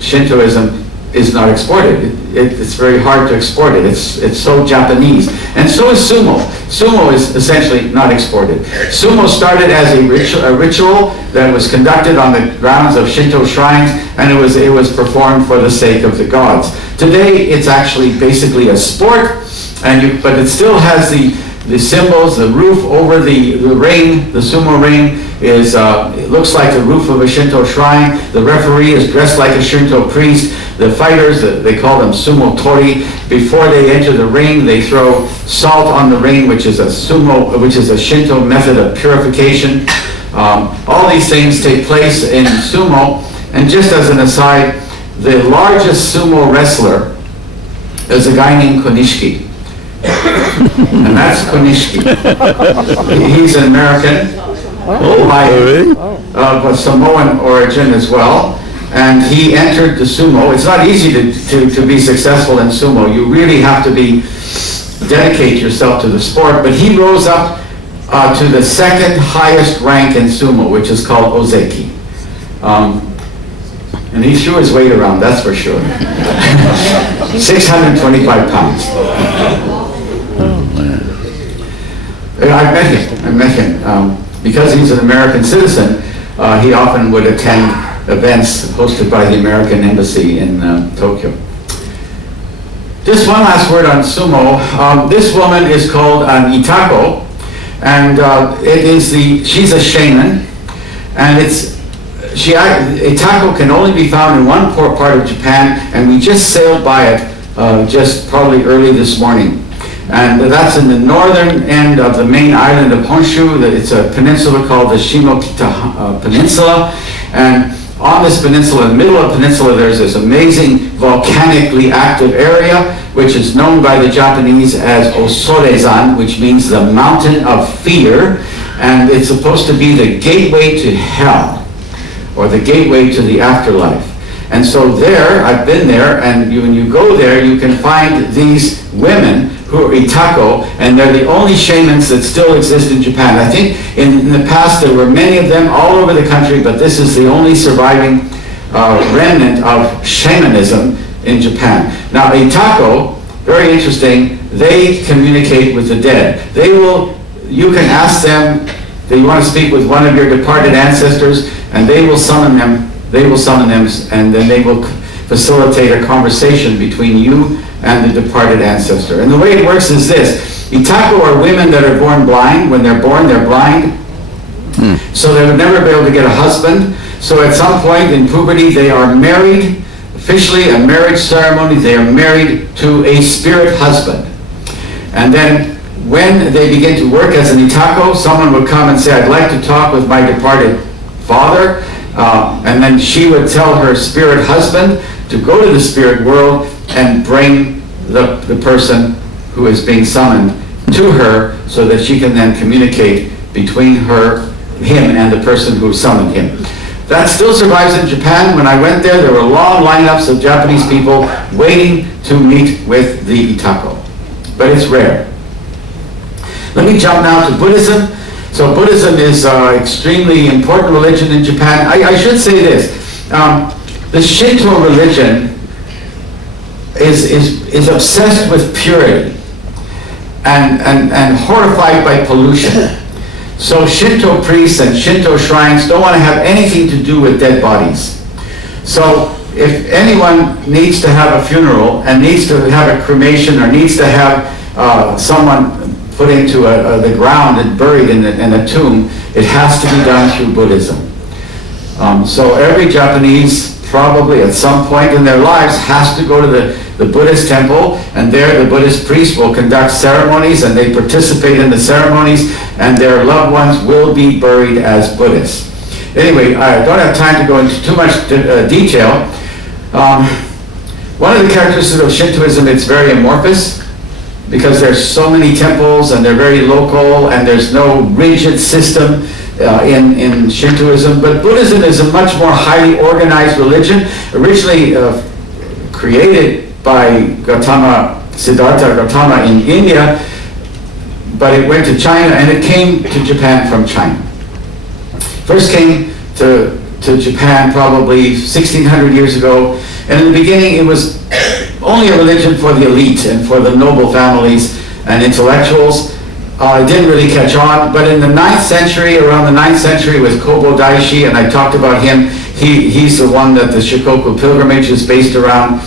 Shintoism is not exported. It's very hard to export it. It's so Japanese. And so is sumo. Sumo is essentially not exported. Sumo started as a ritual that was conducted on the grounds of Shinto shrines, and it was performed for the sake of the gods. Today, it's actually basically a sport, but it still has the symbols. The roof over the ring, the sumo ring, is it looks like the roof of a Shinto shrine. The referee is dressed like a Shinto priest. The fighters, they call them sumo tori. Before they enter the ring, they throw salt on the ring, which is a Shinto method of purification. All these things take place in sumo. And just as an aside, the largest sumo wrestler is a guy named Konishiki. And that's Konishiki. He's an American, of Samoan origin as well. And he entered the sumo. It's not easy to be successful in sumo. You really have to dedicate yourself to the sport. But he rose up to the second highest rank in sumo, which is called ozeki. And he threw his weight around, that's for sure. 625 pounds. I met him. Because he's an American citizen, he often would attend events hosted by the American Embassy in Tokyo. Just one last word on sumo. This woman is called an itako, and she's a shaman, and itako can only be found in one part of Japan, and we just sailed by it just probably early this morning. And that's in the northern end of the main island of Honshu. It's a peninsula called the Shimokita Peninsula. And on this peninsula, in the middle of the peninsula, there's this amazing volcanically active area, which is known by the Japanese as Osorezan, which means the mountain of fear. And it's supposed to be the gateway to hell, or the gateway to the afterlife. And so there, I've been there, and when you go there, you can find these women who are itako, and they're the only shamans that still exist in Japan. I think in the past there were many of them all over the country, but this is the only surviving remnant of shamanism in Japan. Now, itako, very interesting, they communicate with the dead. You can ask them that you want to speak with one of your departed ancestors, and they will summon them, and then they will facilitate a conversation between you and the departed ancestor. And the way it works is this. Itako are women that are born blind. When they're born, they're blind. So they would never be able to get a husband. So at some point in puberty, they are married. Officially, a marriage ceremony, they are married to a spirit husband. And then when they begin to work as an itako, someone would come and say, I'd like to talk with my departed father. And then she would tell her spirit husband to go to the spirit world and bring the person who is being summoned to her so that she can then communicate between him and the person who summoned him. That still survives in Japan. When I went there were long lineups of Japanese people waiting to meet with the itako. But it's rare. Let me jump now to Buddhism. So Buddhism is an extremely important religion in Japan. I should say this. The Shinto religion is obsessed with purity and horrified by pollution. So Shinto priests and Shinto shrines don't want to have anything to do with dead bodies. So if anyone needs to have a funeral and needs to have a cremation or needs to have someone put into the ground and buried in a tomb, it has to be done through Buddhism. So every Japanese, probably at some point in their lives, has to go to the Buddhist temple, and there the Buddhist priest will conduct ceremonies, and they participate in the ceremonies, and their loved ones will be buried as Buddhists. Anyway, I don't have time to go into too much detail. One of the characteristics of Shintoism, it's very amorphous, because there's so many temples and they're very local and there's no rigid system in Shintoism. But Buddhism is a much more highly organized religion, originally created by Siddhartha Gautama in India, but it went to China and it came to Japan from China. First came to Japan probably 1600 years ago, and in the beginning it was only a religion for the elite and for the noble families and intellectuals. It didn't really catch on, but in the 9th century, around the 9th century with Kobo Daishi, and I talked about him, he's the one that the Shikoku pilgrimage is based around.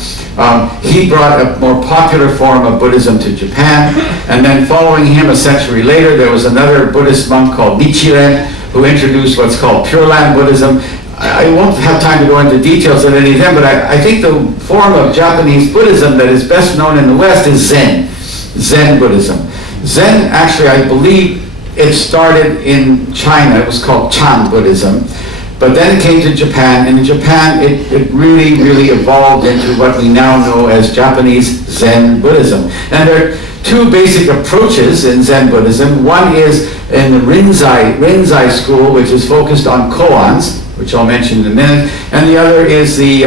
He brought a more popular form of Buddhism to Japan, and then following him a century later, there was another Buddhist monk called Nichiren who introduced what's called Pure Land Buddhism. I won't have time to go into details of any of them, but I think the form of Japanese Buddhism that is best known in the West is Zen Buddhism. Zen, actually, I believe it started in China. It was called Chan Buddhism. But then it came to Japan, and in Japan it really, really evolved into what we now know as Japanese Zen Buddhism. And there are two basic approaches in Zen Buddhism. One is in the Rinzai school, which is focused on koans, which I'll mention in a minute, and the other is the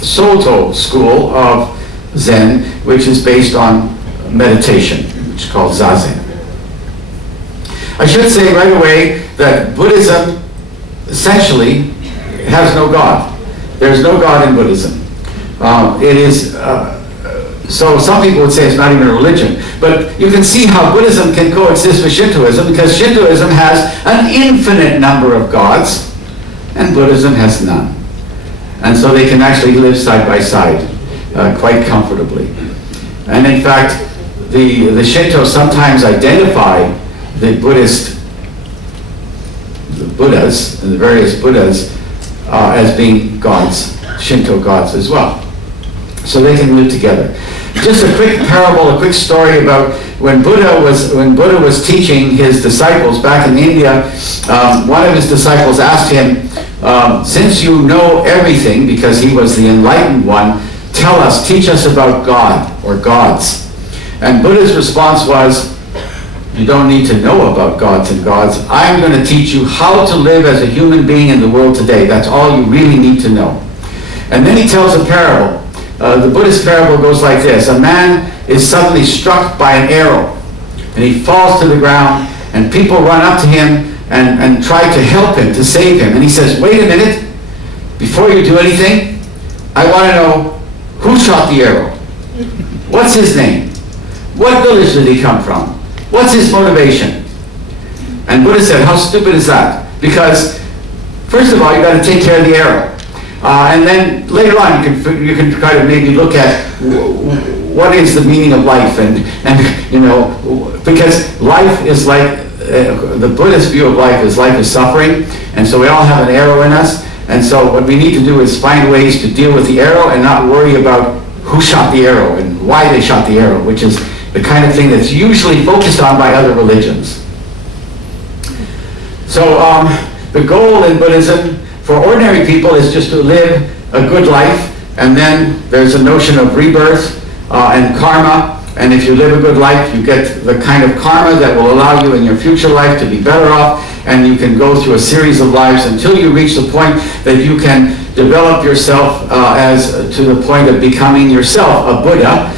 Soto school of Zen, which is based on meditation, which is called Zazen. I should say right away that Buddhism essentially has no God. There's no God in Buddhism. It is, so some people would say it's not even a religion, but you can see how Buddhism can coexist with Shintoism, because Shintoism has an infinite number of gods, and Buddhism has none. And so they can actually live side by side quite comfortably. And in fact, the Shinto sometimes identify the Buddhas, and the various Buddhas, as being gods, Shinto gods as well. So they can live together. Just a quick parable, a quick story about when Buddha was teaching his disciples back in India. One of his disciples asked him, since you know everything, because he was the enlightened one, teach us about God or gods. And Buddha's response was, you don't need to know about gods and gods. I'm going to teach you how to live as a human being in the world today. That's all you really need to know. And then he tells a parable. The Buddhist parable goes like this. A man is suddenly struck by an arrow, and he falls to the ground, and people run up to him and try to help him, to save him. And he says, wait a minute, before you do anything, I want to know who shot the arrow. What's his name? What village did he come from? What's his motivation? And Buddha said, how stupid is that? Because, first of all, you've got to take care of the arrow. And then later on, you can try to maybe look at what is the meaning of life, and you know, because life is like, the Buddhist view of life is suffering, and so we all have an arrow in us, and so what we need to do is find ways to deal with the arrow and not worry about who shot the arrow and why they shot the arrow, which is the kind of thing that's usually focused on by other religions. So the goal in Buddhism for ordinary people is just to live a good life, and then there's a notion of rebirth and karma, and if you live a good life, you get the kind of karma that will allow you in your future life to be better off, and you can go through a series of lives until you reach the point that you can develop yourself to the point of becoming yourself a Buddha.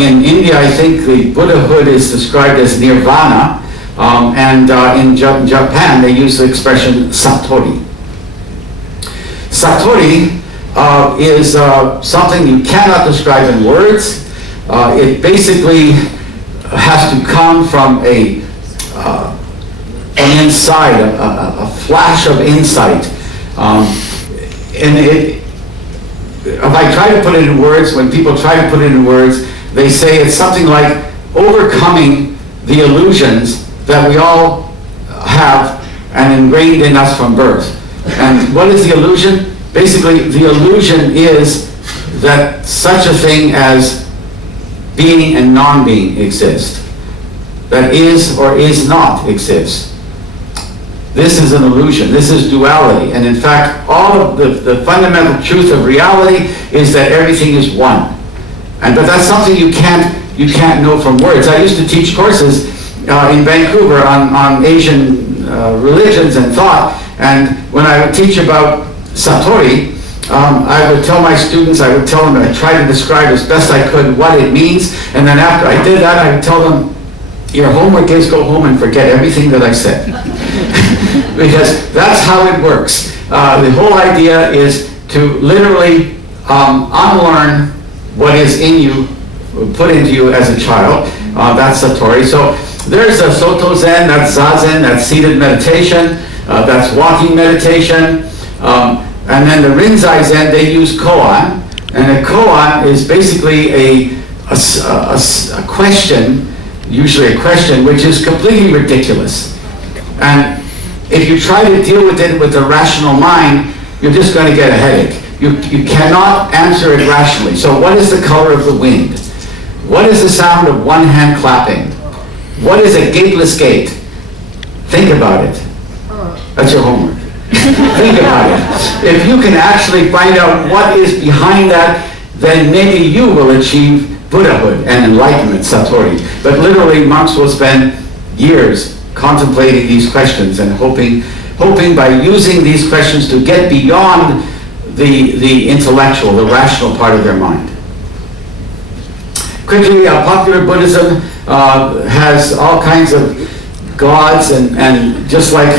In India, I think the Buddhahood is described as nirvana, and in Japan, they use the expression satori. Satori is something you cannot describe in words. It basically has to come from a an insight, a flash of insight. And if I try to put it in words, when people try to put it in words, they say it's something like overcoming the illusions that we all have and ingrained in us from birth. And what is the illusion? Basically, the illusion is that such a thing as being and non-being exist. That is or is not exists. This is an illusion. This is duality. And in fact, all of the fundamental truth of reality is that everything is one. But that's something you can't know from words. I used to teach courses in Vancouver on Asian religions and thought. And when I would teach about Satori, I would tell my students, I would tell them, I try to describe as best I could what it means. And then after I did that, I would tell them, your homework is go home and forget everything that I said. Because that's how it works. The whole idea is to literally unlearn what is in you, put into you as a child. That's Satori. So there's a Soto Zen, that's Zazen, that's seated meditation, that's walking meditation. And then the Rinzai Zen, they use koan. And a koan is basically a question, usually a question, which is completely ridiculous. And if you try to deal with it with a rational mind, you're just going to get a headache. You cannot answer it rationally. So what is the color of the wind? What is the sound of one hand clapping? What is a gateless gate? Think about it. That's your homework. Think about it. If you can actually find out what is behind that, then maybe you will achieve Buddhahood and enlightenment, Satori. But literally, monks will spend years contemplating these questions and hoping by using these questions to get beyond the intellectual, the rational part of their mind. Quickly, popular Buddhism has all kinds of gods, and just like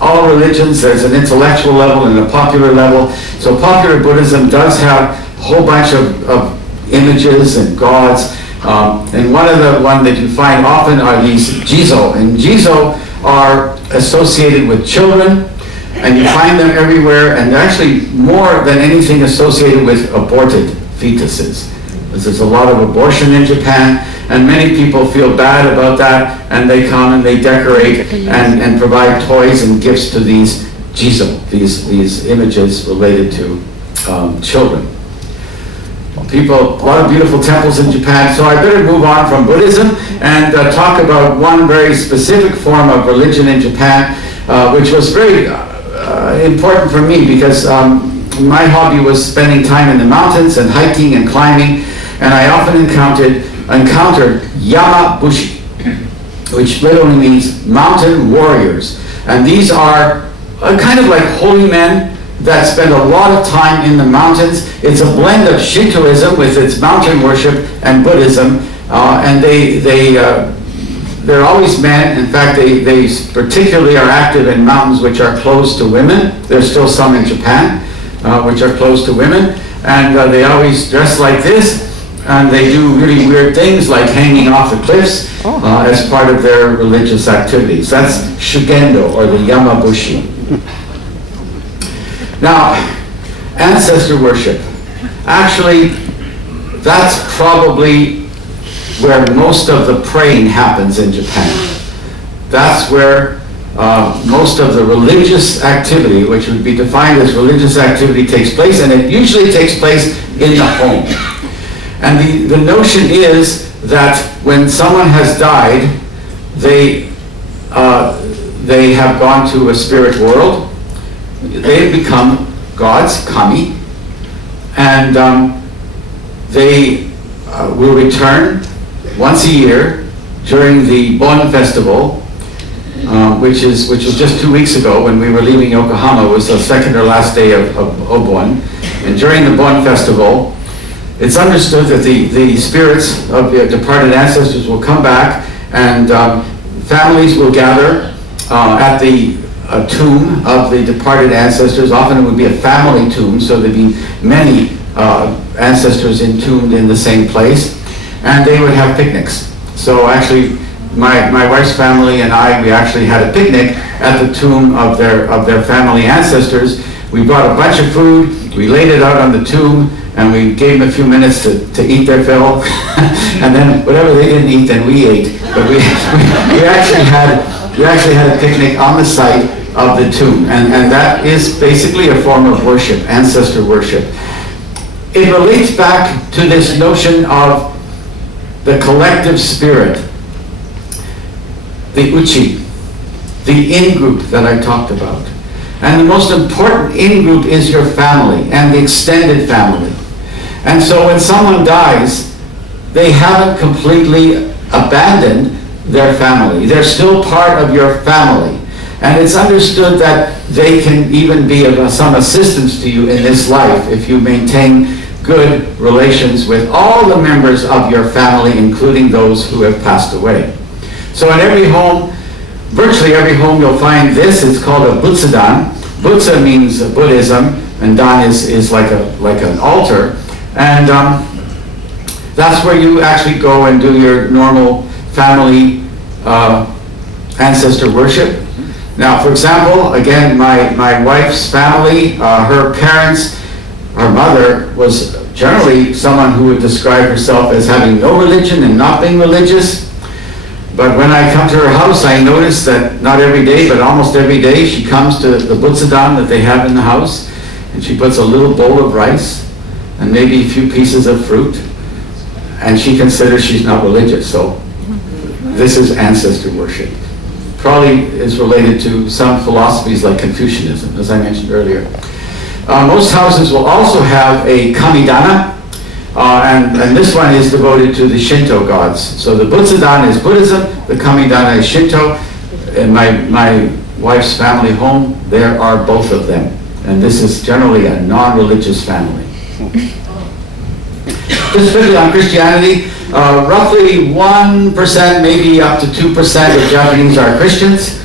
all religions, there's an intellectual level and a popular level. So popular Buddhism does have a whole bunch of images and gods. And one that you find often are these Jizo. And Jizo are associated with children, and you find them everywhere, and they're actually more than anything associated with aborted fetuses. There's a lot of abortion in Japan, and many people feel bad about that, and they come and they decorate and provide toys and gifts to these Jizo, these images related to children. A lot of beautiful temples in Japan, so I better move on from Buddhism and talk about one very specific form of religion in Japan, which was very important for me because my hobby was spending time in the mountains and hiking and climbing, and I often encountered Yama-bushi, which literally means mountain warriors. And these are kind of like holy men that spend a lot of time in the mountains. It's a blend of Shintoism with its mountain worship and Buddhism, and they're always men. In fact, they particularly are active in mountains which are closed to women. There's still some in Japan which are closed to women, and they always dress like this, and they do really weird things like hanging off the cliffs as part of their religious activities. That's Shugendo, or the Yama-bushi. Now, ancestor worship. Actually, that's probably where most of the praying happens in Japan. That's where most of the religious activity, which would be defined as religious activity, takes place, and it usually takes place in the home. And the notion is that when someone has died, they have gone to a spirit world. They have become gods, kami, and they will return once a year during the Bon Festival, which was just 2 weeks ago when we were leaving Yokohama. It was the second or last day of Obon. And during the Bon Festival, it's understood that the spirits of the departed ancestors will come back, and families will gather at the tomb of the departed ancestors. Often it would be a family tomb, so there'd be many ancestors entombed in the same place, and they would have picnics. So actually, my wife's family and I, we actually had a picnic at the tomb of their family ancestors. We brought a bunch of food, we laid it out on the tomb, and we gave them a few minutes to eat their fill. And then whatever they didn't eat, then we ate. But we actually had a picnic on the site of the tomb. And that is basically a form of worship, ancestor worship. It relates back to this notion of the collective spirit, the uchi, the in-group that I talked about. And the most important in-group is your family and the extended family. And so when someone dies, they haven't completely abandoned their family. They're still part of your family. And it's understood that they can even be of some assistance to you in this life if you maintain good relations with all the members of your family, including those who have passed away. So in every home, virtually every home, you'll find this. It's called a butsudan. Butsu means Buddhism, and dan is like an altar. And that's where you actually go and do your normal family ancestor worship. Now, for example, again, my wife's family, her parents, her mother was generally someone who would describe herself as having no religion and not being religious. But when I come to her house, I notice that not every day, but almost every day, she comes to the butsudan that they have in the house, and she puts a little bowl of rice and maybe a few pieces of fruit, and she considers she's not religious. So this is ancestor worship. Probably is related to some philosophies like Confucianism, as I mentioned earlier. Most houses will also have a kamidana, and this one is devoted to the Shinto gods. So the butsudan is Buddhism, the kamidana is Shinto. In my wife's family home, there are both of them. And this is generally a non-religious family. Just quickly on Christianity, roughly 1%, maybe up to 2% of Japanese are Christians.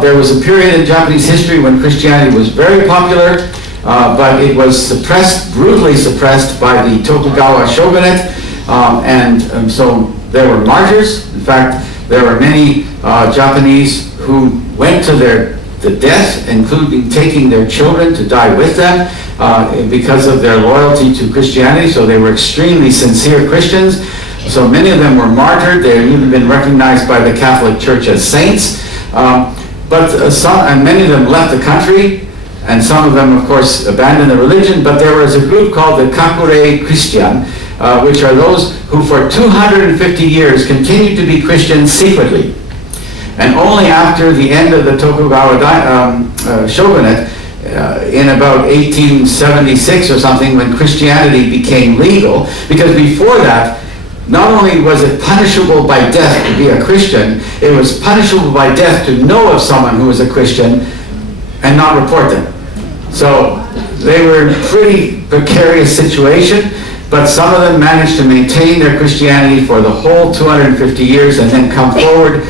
There was a period in Japanese history when Christianity was very popular, but it was suppressed, brutally suppressed by the Tokugawa shogunate, and so there were martyrs. In fact, there were many Japanese who went to the death, including taking their children to die with them because of their loyalty to Christianity. So they were extremely sincere Christians. So many of them were martyred. They have even been recognized by the Catholic Church as saints. And many of them left the country, and some of them, of course, abandoned the religion. But there was a group called the Kakure Christian, which are those who for 250 years continued to be Christians secretly. And only after the end of the Tokugawa shogunate, in about 1876 or something, when Christianity became legal, because before that, not only was it punishable by death to be a Christian, it was punishable by death to know of someone who was a Christian and not report them. So they were in a pretty precarious situation, but some of them managed to maintain their Christianity for the whole 250 years and then come forward